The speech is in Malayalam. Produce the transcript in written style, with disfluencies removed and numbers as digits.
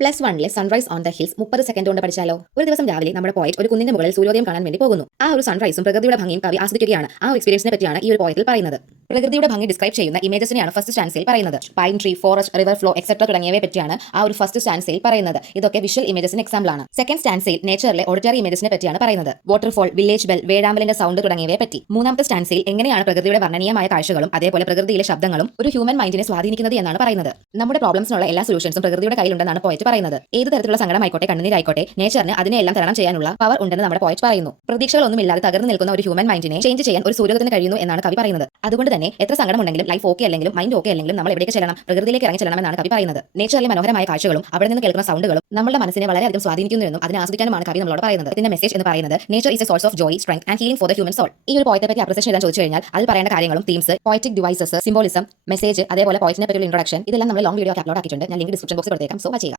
+1 sunrise on the hills 30 second കൊണ്ട് പഠിച്ചാലോ? ഒരു ദിവസം രാവിലെ നമ്മുടെ പോയിന്റ് ഒരു കുന്നിന്റെ മുകളിൽ സൂര്യോദയം കാണാൻ വേണ്ടി പോകുന്നു. ആ ഒരു സൺറൈസും പ്രകൃതിയുടെ ഭംഗിയും കവി ആസ്വദിക്കുകയാണ്. ആ ഒരു എക്സ്പീരിയൻസിനെ പറ്റിയാണ് ഈ ഒരു പോയത്തിൽ പറയുന്നത്. പ്രകൃതിയുടെ ഭംഗി ഡിസ്ക്രൈബ് ചെയ്യുന്ന ഇമേജസിനെയാണ് ഫസ്റ്റ് സ്റ്റാൻസയിൽ പറയുന്നത്. Pine tree, forest, river flow etcetera തുടങ്ങിയവയെ പറ്റിയാണ് ആ ഒരു ഫസ്റ്റ് സ്റ്റാൻസയിൽ പറയുന്നത്. ഇതൊക്കെ വിഷ്വൽ ഇമേജസിന് എക്സാമ്പിൾ ആണ്. സെക്കൻഡ് സ്റ്റാൻസയിൽ നേച്ചറിലെ ഓഡിറ്ററി ഇമേജസിനെ പറ്റിയാണ് പറയുന്നത്. വാട്ടർഫോൾ, വില്ലേജ് ബെൽ, വേഴാമ്പലിന്റെ സൗണ്ട് തുടങ്ങിയവയെ പറ്റി. മൂന്നാമത്തെ സ്റ്റാൻസയിൽ എങ്ങനെയാണ് പ്രകൃതിയുടെ വർണ്ണനീയമായ കാഴ്ചകളും അതേപോലെ പ്രകൃതിയിലെ ശബ്ദങ്ങളും ഒരു ഹ്യൂമൻ മൈൻഡിനെ സ്വാധീനിക്കുന്നത് എന്നാണ് പറയുന്നത്. നമ്മുടെ പ്രോബ്ലംസിനുള്ള എല്ലാ സൊല്യൂഷൻസും പ്രകൃതിയുടെ കയ്യിലുണ്ടെന്നാണ് പോയറ്റ് പറയുന്നത്. ഏത് തരത്തിലുള്ള സങ്കടമായിക്കോട്ടെ, കണ്ണുനീരായിക്കോട്ടെ, നേച്ചറിന് അതിനെല്ലാം തരണം ചെയ്യാനുള്ള പവർ ഉണ്ടെന്ന് നമ്മുടെ പോയറ്റ് പറയുന്നു. പ്രതീക്ഷകളൊന്നുമില്ലാതെ തകർന്നു നിൽക്കുന്ന ഒരു ഹ്യൂമൻ മൈൻഡിനെ ചേഞ്ച് ചെയ്യാൻ ഒരു സൂര്യോദയത്തിന് കഴിയുന്നു എന്നാണ് കവി പറയുന്നത്. അതുകൊണ്ട് തന്നെ എത്ര സങ്കടമുണ്ടെങ്കിലും, ലൈഫ് ഓക്കെ അല്ലെങ്കിലും, മൈൻഡ് ഓക്കെ അല്ലെങ്കിലും നമ്മൾ എവിടേക്ക് ചെല്ലണം? പ്രകൃതിയിലേക്ക് ഇറങ്ങി ചെല്ലണമെന്നാണ് കവി പറയുന്നത്. നേച്ചറിലെ മനോഹരമായ കാഴ്ചകളും അവിടെ നിന്ന് കേൾക്കുന്ന സൗണ്ടുകളും നമ്മുടെ മനസ്സിനെ വളരെയധികം സ്വാധീനിക്കുന്നുവെന്നും അതിനെ ആസ്വദിക്കാനുമാണ് കവി നമ്മളോട് പറയുന്നത്. ഇതിന്റെ മെസ്സേജ് എന്ന് പറയുന്നത് nature is a source of joy, strength and healing for the human soul. ഈ ഒരു പോയത്തെ പറ്റി അപ്രിസിയേഷൻ എഴുതാൻ ചോദിച്ചു കഴിഞ്ഞാൽ അതിൽ പറയേണ്ട കാര്യങ്ങളും themes, poetic devices, symbolism, message, അതേപോലെ പോയറ്റിനെ പറ്റിയുള്ള ഇൻട്രൊഡക്ഷൻ, ഇതെല്ലാം നമ്മൾ ലോങ് വീഡിയോ അപ്ലോഡ് ആക്കിയിട്ടുണ്ട്. ഞാൻ ലിങ്ക് ഡിസ്ക്രിപ്ഷൻ ബോക്സിൽ കൊടുത്തേക്കാം. സോ വാച്ച് ചെയ്യുക.